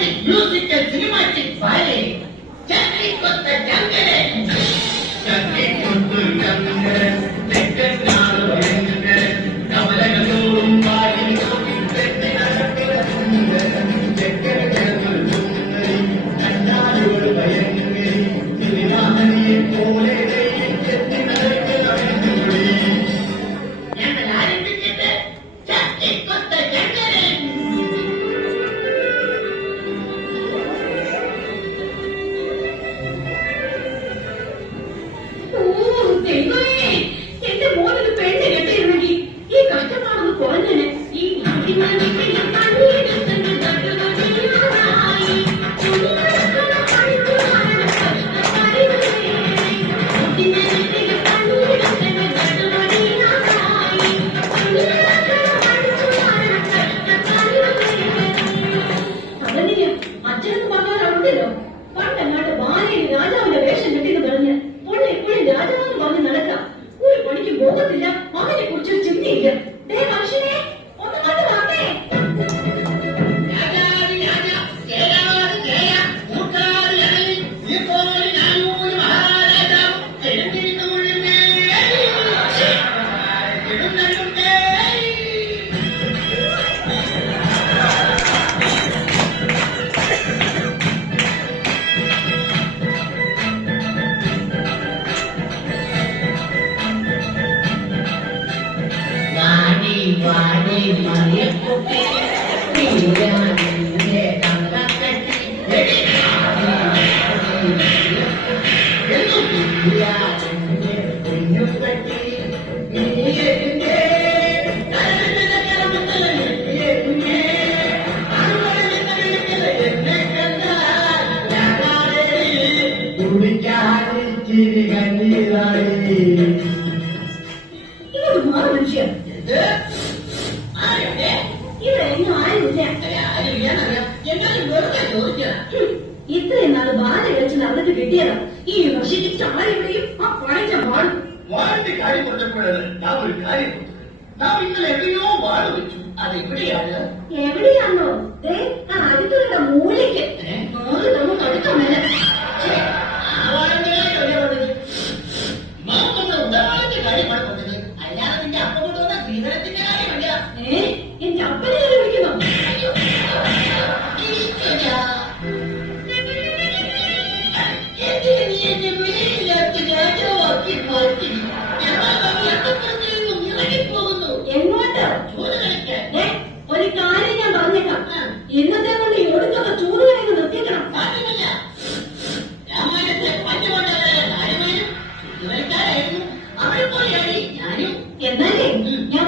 music and cinematic violin, gently with the jungle and എന്റെ മോനൊരു പെണ്ണ് കെട്ടിയിരുന്നെങ്കിൽ ഈ കഷ്ടപ്പാടൊന്ന് കുറഞ്ഞേനെ. ഈ Maalesef uçurcum değilim. Değil mi? Yeah. എന്നാലും വെറുതെ ചോദിക്കാം ഇത്രയും നാൾ ബാല വെച്ച് നടന്നിട്ട് കിട്ടിയതാ. ഈ വർഷത്തിൽ ചാരിവിടെയും ആ പഴഞ്ഞ പാടും വാളിന്റെ കാര്യം കൊണ്ടപ്പോഴാണ് ഞാൻ ഒരു കാര്യം. നാം ഇന്നലെ എവിടെയോ വാള വെച്ചു. അത് എവിടെയാണ്? എവിടെയാണോ? അടുത്തുള്ള മൂലയ്ക്ക്? നോറ് നമുക്ക് കാര്യമാണ് കൊണ്ടത് അല്ലാതെ നിന്റെ അപ്പ കൊണ്ടുവന്ന ശ്രീധരത്തിന്റെ കാര്യമല്ല. ഏ എന്റെ അപ്പനെ ഇന്നത്തെ കൊണ്ട് ഒടുക്കൊക്കെ ചൂട് കഴിഞ്ഞ് നിർത്തിക്കണം. എന്നാലേ ഞാൻ